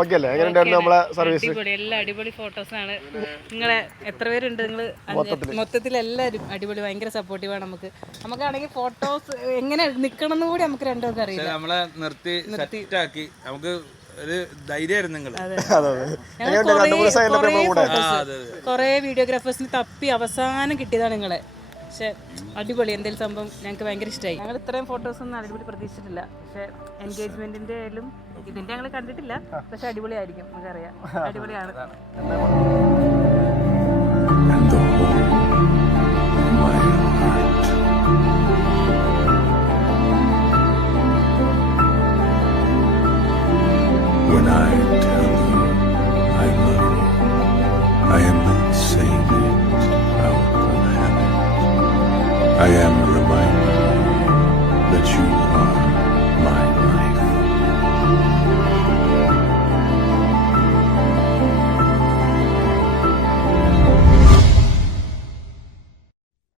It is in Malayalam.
ഓക്കെ അല്ലേ? എങ്ങനെയുണ്ടായിരുന്നു നമ്മളെ സർവീസ്? എല്ലാം അടിപൊളി ഫോട്ടോസാണ്. നിങ്ങളെ എത്ര പേരുണ്ട്? നിങ്ങൾ മൊത്തത്തിൽ എല്ലാവരും അടിപൊളി, ഭയങ്കര സപ്പോർട്ടീവാണ്. നമുക്കാണെങ്കിൽ ഫോട്ടോസ് എങ്ങനെ നിക്കണം എന്ന് കൂടി നമുക്ക് രണ്ടുപേർക്ക് അറിയില്ല. നമ്മളെ നിർത്തി സെറ്റാക്കി നമുക്ക് ഒരു ധൈര്യമായിരുന്നു നിങ്ങൾ. കുറേ വീഡിയോഗ്രാഫേഴ്സിന് തപ്പി അവസാനം കിട്ടിയതാണ് നിങ്ങളെ. പക്ഷെ അടിപൊളി, എന്തെങ്കിലും സംഭവം ഞങ്ങൾക്ക് ഭയങ്കര ഇഷ്ടമായി. ഞങ്ങൾ ഇത്രയും ഫോട്ടോസൊന്നും അടിപൊളി പ്രതീക്ഷിച്ചിട്ടില്ല. പക്ഷെ എൻഗേജ്മെന്റിന്റെ ആയാലും ഇതിന്റെ ഞങ്ങൾ കണ്ടിട്ടില്ല. പക്ഷെ അടിപൊളിയായിരിക്കും, നമുക്കറിയാം. അടിപൊളിയാണ്. When I tell you I love you, I am not saying it out of habit. I am